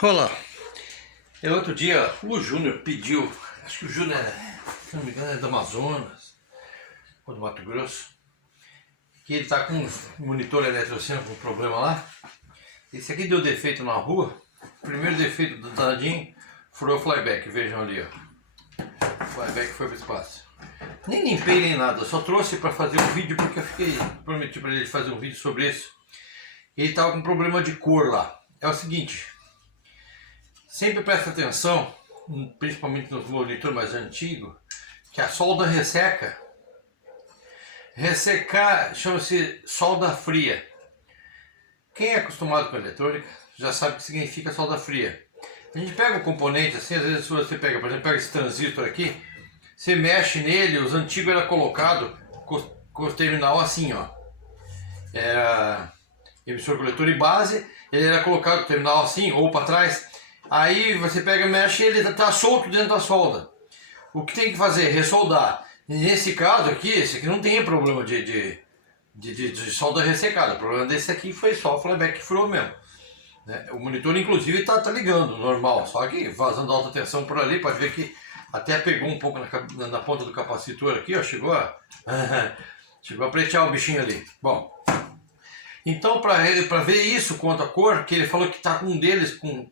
Olá, outro dia o Júnior pediu, acho que o Júnior, se não me engano, é do Amazonas ou do Mato Grosso, que ele está com um monitor eletrocêntrico com problema lá. Esse aqui deu defeito na rua, o primeiro defeito do danadinho furou o flyback, vejam ali, ó. O flyback foi para o espaço. Nem limpei nem nada, só trouxe para fazer um vídeo porque eu prometi para ele fazer um vídeo sobre isso. Ele estava com problema de cor lá. É o seguinte, sempre presta atenção, principalmente nos monitores mais antigos, que a solda resseca. Ressecar chama-se solda fria. Quem é acostumado com eletrônica já sabe o que significa solda fria. A gente pega o componente assim, às vezes você pega, por exemplo, pega esse transistor aqui, você mexe nele, os antigos era colocado com o terminal assim, ó. Era emissor, coletor e base, ele era colocado com o terminal assim, ou para trás. Aí você pega e mexe e ele está solto dentro da solda. O que tem que fazer? Ressoldar. Nesse caso aqui, esse aqui não tem problema de solda ressecada. O problema desse aqui foi só o flyback que furou mesmo. Né? O monitor inclusive está ligando, normal. Só que vazando alta tensão por ali, pode ver que até pegou um pouco na ponta do capacitor aqui, ó, chegou a pretear o bichinho ali. Bom, então para ver isso quanto a cor, que ele falou que está com um deles com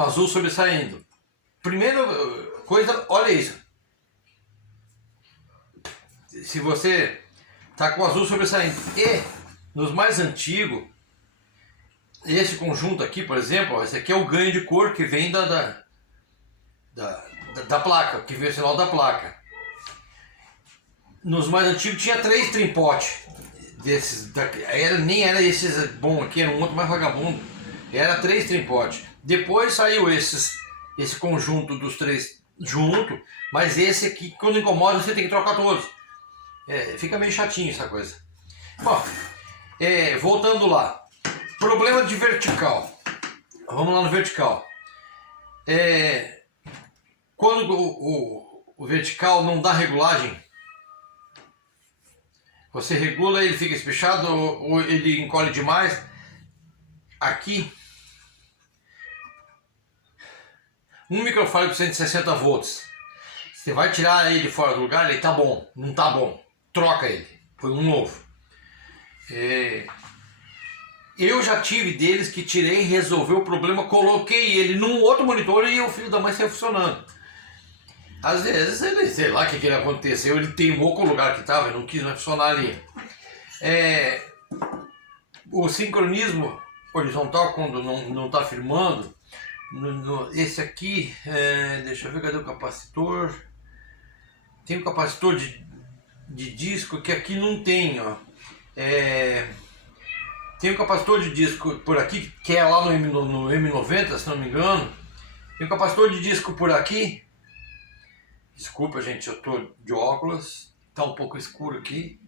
azul sobressaindo. Primeira coisa, olha isso. Se você está com azul sobressaindo. E nos mais antigos, esse conjunto aqui, por exemplo, esse aqui é o ganho de cor que vem da placa, que vem o sinal da placa. Nos mais antigos tinha 3 trimpotes desses, nem era esses bom aqui, era um outro mais vagabundo. Era 3 trimpotes. Depois saiu esse conjunto dos 3 junto, mas esse aqui, quando incomoda, você tem que trocar todos. Fica meio chatinho essa coisa. Bom, voltando lá. Problema de vertical. Vamos lá no vertical. Quando o vertical não dá regulagem, você regula, ele fica espichado ou ele encolhe demais. Aqui, um microfone de 160 volts. Você vai tirar ele fora do lugar, ele tá bom, não tá bom. Troca ele, põe um novo. Eu já tive deles que tirei, resolveu o problema, coloquei ele num outro monitor e o filho da mãe saiu funcionando. Às vezes ele, sei lá o que aconteceu, ele teimou com o lugar que estava, não quis mais funcionar ali. O sincronismo horizontal, quando não está firmando, esse aqui, deixa eu ver, cadê o capacitor? Tem um capacitor de disco que aqui não tem, ó. Tem um capacitor de disco por aqui, que é lá no M90, se não me engano. Tem um capacitor de disco por aqui. Desculpa, gente, eu tô de óculos, tá um pouco escuro aqui.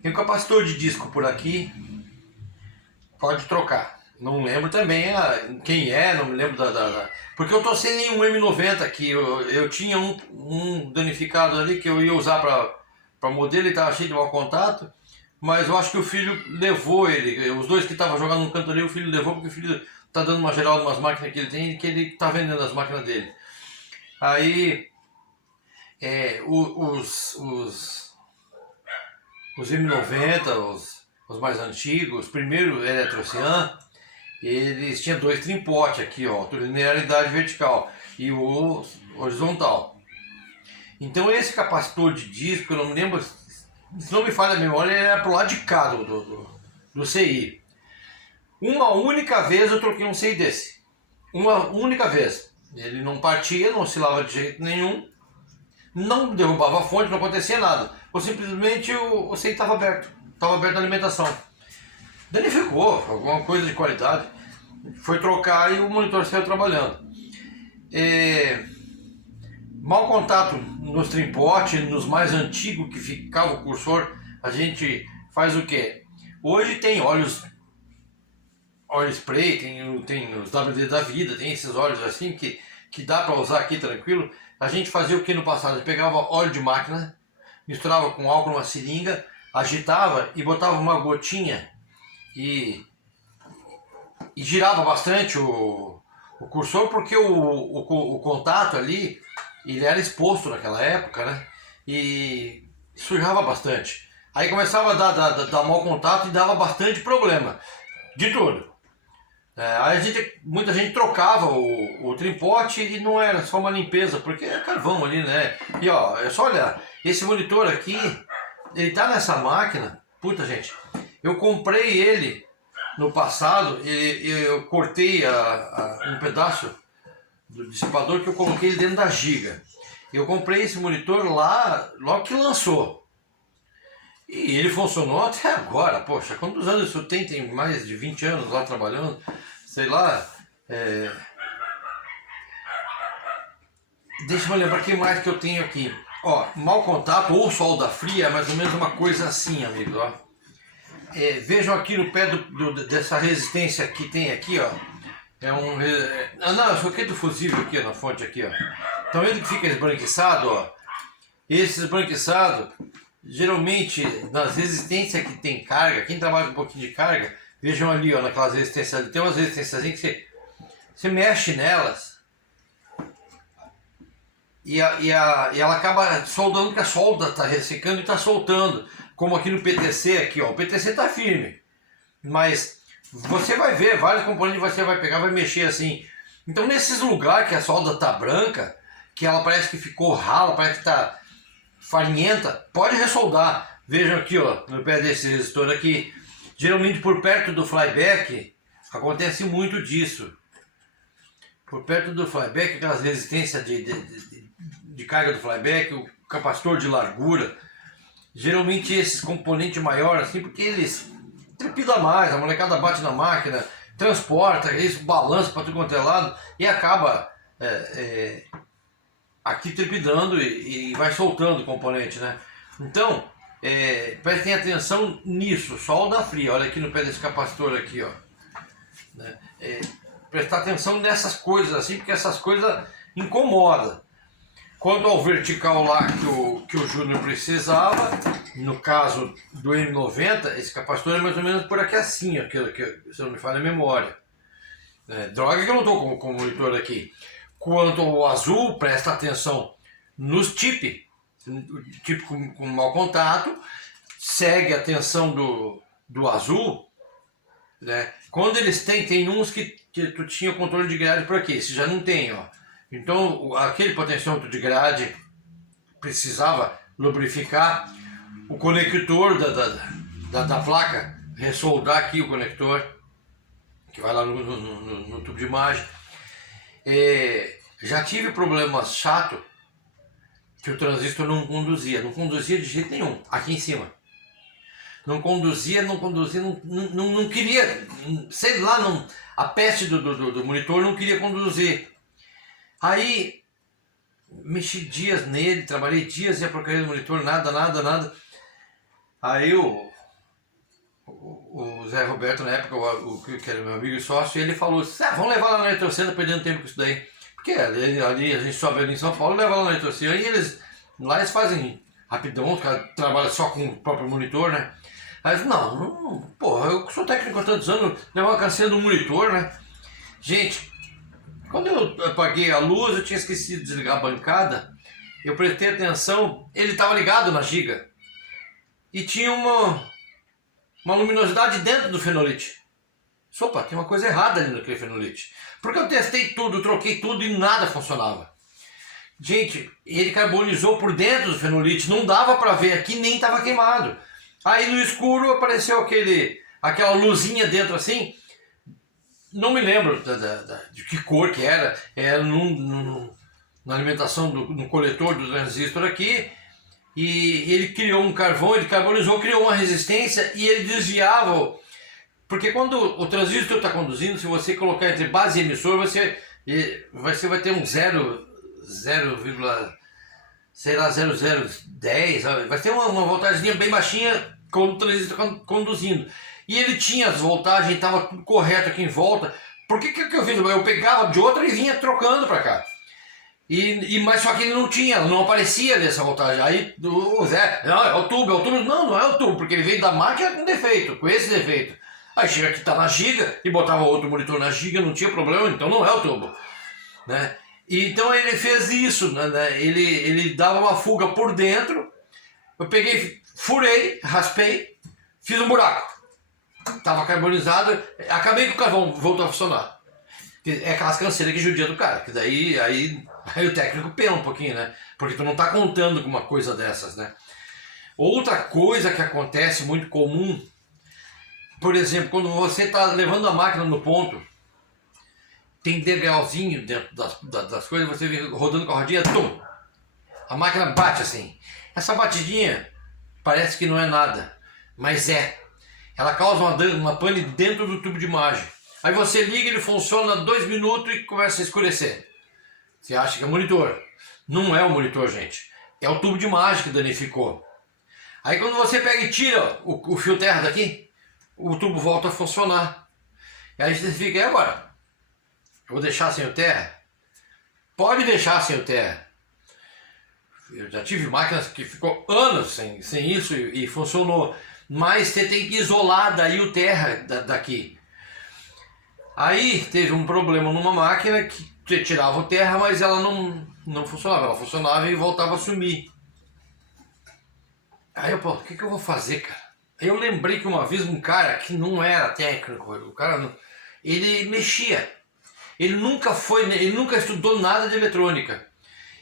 Tem um capacitor de disco por aqui. Pode trocar. Não lembro também quem não me lembro porque eu tô sem nenhum M90 aqui. Eu tinha um danificado ali que eu ia usar para modelo, ele tava cheio de mau contato. Mas eu acho que o filho levou ele. Os dois que estavam jogando no canto ali, o filho levou, porque o filho tá dando uma geral em umas máquinas que ele tem, que ele tá vendendo as máquinas dele. Aí, os M90, os mais antigos, os primeiros Eletrocian, eles tinham 2 trimpotes aqui, ó, linearidade vertical e o horizontal. Então esse capacitor de disco, eu não me lembro, se não me falha a memória, ele era pro lado de cá do CI. Uma única vez eu troquei um CI desse. Uma única vez. Ele não partia, não oscilava de jeito nenhum, não derrubava a fonte, não acontecia nada. Ou simplesmente o CI estava aberto a alimentação. Danificou, alguma coisa de qualidade. Foi trocar e o monitor saiu trabalhando. Mau contato nos trimpotes, nos mais antigos que ficava o cursor, a gente faz o quê? Hoje tem óleo spray, tem os WD da vida, tem esses óleos assim que dá para usar aqui tranquilo. A gente fazia o que no passado? A gente pegava óleo de máquina, misturava com álcool numa seringa, agitava e botava uma gotinha e e girava bastante o cursor porque o contato ali, ele era exposto naquela época, né? E sujava bastante. Aí começava a dar mau contato e dava bastante problema, de tudo. Aí muita gente trocava o trimpote e não era só uma limpeza, porque é carvão ali, né? E ó, é só olhar, esse monitor aqui, ele tá nessa máquina, puta gente, eu comprei ele no passado, eu cortei um pedaço do dissipador que eu coloquei ele dentro da giga. Eu comprei esse monitor lá, logo que lançou. E ele funcionou até agora, poxa, quantos anos isso tem? Tem mais de 20 anos lá trabalhando, sei lá. Deixa eu lembrar o que mais que eu tenho aqui. Ó, mau contato ou solda fria é mais ou menos uma coisa assim, amigo, ó. Vejam aqui no pé dessa resistência que tem aqui, ó. Não, isso aqui é do fusível aqui, ó, na fonte aqui, ó. Estão vendo que fica esbranquiçado, ó? Esse esbranquiçado, geralmente, nas resistências que tem carga, quem trabalha com um pouquinho de carga, vejam ali, ó, naquelas resistências, tem umas resistências que você mexe nelas e ela acaba soldando, porque a solda está ressecando e está soltando, como aqui no PTC, aqui, ó, o PTC está firme, mas você vai ver, vários componentes você vai pegar, vai mexer assim. Então nesses lugares que a solda está branca, que ela parece que ficou rala, parece que está farinhenta, pode ressoldar. Vejam aqui, ó, no pé desse resistor aqui, geralmente por perto do flyback, acontece muito disso. Por perto do flyback, aquelas resistências de carga do flyback, o capacitor de largura, geralmente esses componentes maiores, assim, porque eles trepidam mais, a molecada bate na máquina, transporta, isso balança para tudo quanto é lado e acaba aqui trepidando e vai soltando o componente, né? Então, prestem atenção nisso, solda fria, olha aqui no pé desse capacitor aqui, ó. Né? Prestar atenção nessas coisas assim, porque essas coisas incomodam. Quanto ao vertical lá que o Júnior precisava, no caso do M90, esse capacitor é mais ou menos por aqui assim, ó, se eu não me falha a memória. Droga que eu não estou com o monitor aqui. Quanto ao azul, presta atenção nos tip com mau contato, segue a tensão do azul, né? Quando eles tem uns que tu tinha o controle de grade por aqui, esse já não tem, ó. Então aquele potenciômetro de grade precisava lubrificar o conector da placa, ressoldar aqui o conector, que vai lá no tubo de imagem. Já tive problemas chato que o transistor não conduzia de jeito nenhum, aqui em cima. Não conduzia, não queria, sei lá, a peste do monitor não queria conduzir. Aí, mexi dias nele, trabalhei dias e a porcaria do monitor, nada. Aí o Zé Roberto, na época, que era meu amigo e sócio, ele falou, vamos levar lá na Eletrocena, perdendo tempo com isso daí. Porque ali a gente sobe ali em São Paulo, leva lá na Eletrocena e lá eles fazem rapidão, os caras trabalham só com o próprio monitor, né? Aí eu não, porra, eu sou técnico há tantos anos, levar uma canseira do monitor, né? Gente, quando eu apaguei a luz, eu tinha esquecido de desligar a bancada, eu prestei atenção, ele estava ligado na giga e tinha uma luminosidade dentro do fenolite. Opa, tem uma coisa errada ali naquele fenolite. Porque eu testei tudo, troquei tudo e nada funcionava. Gente, ele carbonizou por dentro do fenolite, não dava para ver aqui, nem estava queimado. Aí no escuro apareceu aquela luzinha dentro assim, não me lembro de que cor que era na alimentação no coletor do transistor aqui, e ele criou um carvão, ele carbonizou, criou uma resistência e ele desviava, porque quando o transistor está conduzindo, se você colocar entre base e emissor, você vai ter um 0,0010, vai ter uma voltagem bem baixinha quando o transistor está conduzindo. E ele tinha as voltagens, estava tudo correto aqui em volta. Por que eu fiz? Eu pegava de outra e vinha trocando para cá. Mas só que ele não tinha, não aparecia dessa voltagem. Aí o Zé, não, é o tubo. Não é o tubo, porque ele veio da máquina com defeito, com esse defeito. Aí chega aqui, tá na giga, e botava outro monitor na giga, não tinha problema, então não é o turbo, né? E então ele fez isso, né? Ele dava uma fuga por dentro, eu peguei, furei, raspei, fiz um buraco. Tava carbonizado, acabei que o carvão voltou a funcionar. É aquelas canseiras que judia do cara, que daí aí o técnico pena um pouquinho, né? Porque tu não tá contando com uma coisa dessas, né? Outra coisa que acontece muito comum, por exemplo, quando você tá levando a máquina no ponto, tem degrauzinho dentro das coisas, você vê rodando com a rodinha, tum! A máquina bate assim. Essa batidinha parece que não é nada, mas é. Ela causa uma pane dentro do tubo de imagem. Aí você liga, ele funciona 2 minutos e começa a escurecer. Você acha que é monitor. Não é o monitor, gente. É o tubo de imagem que danificou. Aí quando você pega e tira o fio terra daqui, o tubo volta a funcionar. E aí você fica, e agora? Eu vou deixar sem o terra? Pode deixar sem o terra. Eu já tive máquinas que ficou anos sem isso e funcionou. Mas você tem que isolar daí o terra daqui. Aí teve um problema numa máquina que você tirava o terra, mas ela não funcionava. Ela funcionava e voltava a sumir. Aí eu, pô, o que eu vou fazer, cara? Aí eu lembrei que uma vez um cara que não era técnico, o cara não, ele mexia. Ele nunca estudou nada de eletrônica.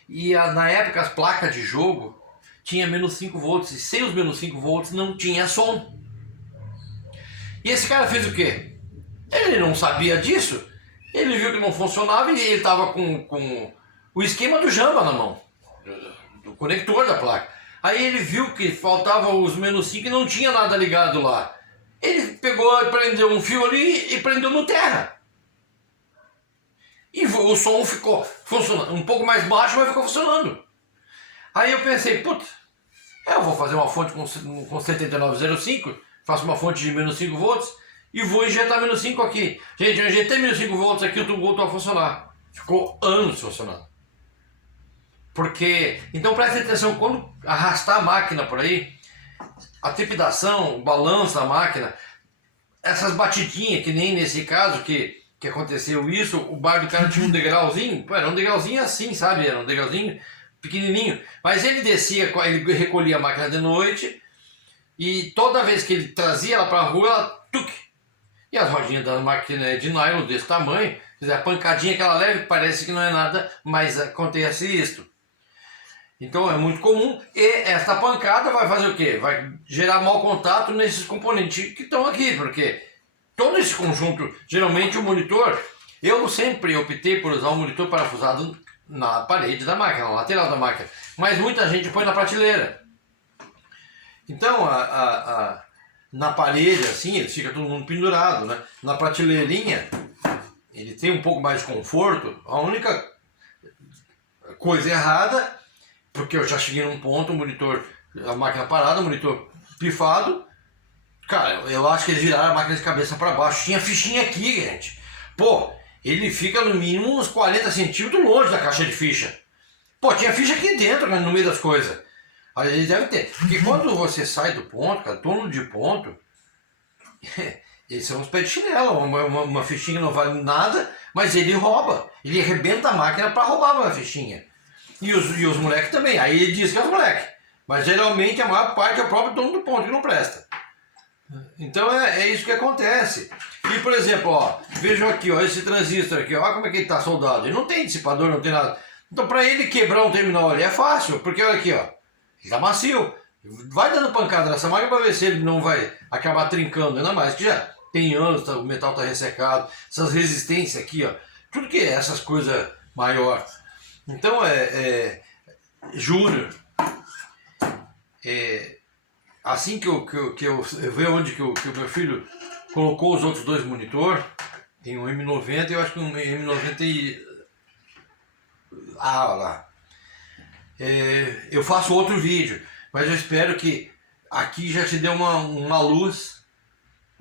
E na época as placas de jogo tinha menos 5 volts, e sem os menos 5 volts não tinha som. E esse cara fez o quê? Ele não sabia disso, ele viu que não funcionava e ele estava com o esquema do Jamba na mão, do conector da placa. Aí ele viu que faltava os menos 5 e não tinha nada ligado lá. Ele pegou e prendeu um fio ali e prendeu no terra. E o som ficou funcionando, um pouco mais baixo, mas ficou funcionando. Aí eu pensei, putz, eu vou fazer uma fonte com 7905, faço uma fonte de menos 5 volts e vou injetar menos 5 aqui. Gente, eu injetei menos 5 volts aqui, o tubo voltou a funcionar. Ficou anos funcionando. Porque, então preste atenção, quando arrastar a máquina por aí, a trepidação, o balanço da máquina, essas batidinhas, que nem nesse caso que aconteceu isso, o bar do cara tinha um degrauzinho, era um degrauzinho assim, sabe, era um degrauzinho pequenininho, mas ele descia, ele recolhia a máquina de noite e toda vez que ele trazia ela para a rua, ela tuc, e as rodinhas da máquina é de nylon desse tamanho, a pancadinha que ela leva parece que não é nada, mas acontece isso. Então é muito comum e essa pancada vai fazer o quê? Vai gerar mau contato nesses componentes que estão aqui, porque todo esse conjunto, geralmente o monitor, eu sempre optei por usar um monitor parafusado na parede da máquina, na lateral da máquina, mas muita gente põe na prateleira. Então na parede assim, ele fica todo mundo pendurado, né? Na prateleirinha ele tem um pouco mais de conforto. A única coisa errada, porque eu já cheguei num ponto, o monitor, a máquina parada, o monitor pifado, cara, eu acho que eles viraram a máquina de cabeça para baixo. Tinha fichinha aqui, gente. Pô, ele fica no mínimo uns 40 centímetros longe da caixa de ficha. Pô, tinha ficha aqui dentro, né, no meio das coisas. Aí eles devem ter. Porque quando você sai do ponto, cara, dono de ponto, eles são uns pés de chinelo. Uma fichinha não vale nada, mas ele rouba. Ele arrebenta a máquina para roubar uma fichinha. E os moleques também. Aí ele diz que é os moleques. Mas geralmente a maior parte é o próprio dono do ponto que não presta. Então é isso que acontece. E por exemplo, ó, vejam aqui, ó, esse transistor aqui, ó, como é que ele está soldado. Ele não tem dissipador, não tem nada. Então para ele quebrar um terminal ali é fácil, porque olha aqui, ó, ele está macio. Vai dando pancada nessa máquina para ver se ele não vai acabar trincando, ainda mais que já tem anos, o metal está ressecado, essas resistências aqui, ó, tudo que é essas coisas maiores. Então Júnior, assim que eu ver onde que o meu filho colocou os outros dois monitor, tem um M90 e eu acho que um M90 olha lá. Eu faço outro vídeo, mas eu espero que aqui já te dê uma luz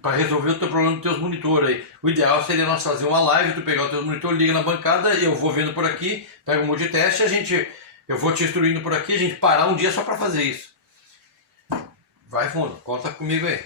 para resolver o teu problema dos teus monitores aí. O ideal seria nós fazer uma live, tu pegar o teu monitor, liga na bancada, eu vou vendo por aqui, pega um monte de teste, eu vou te instruindo por aqui, a gente parar um dia só para fazer isso. Vai fundo, conta comigo aí.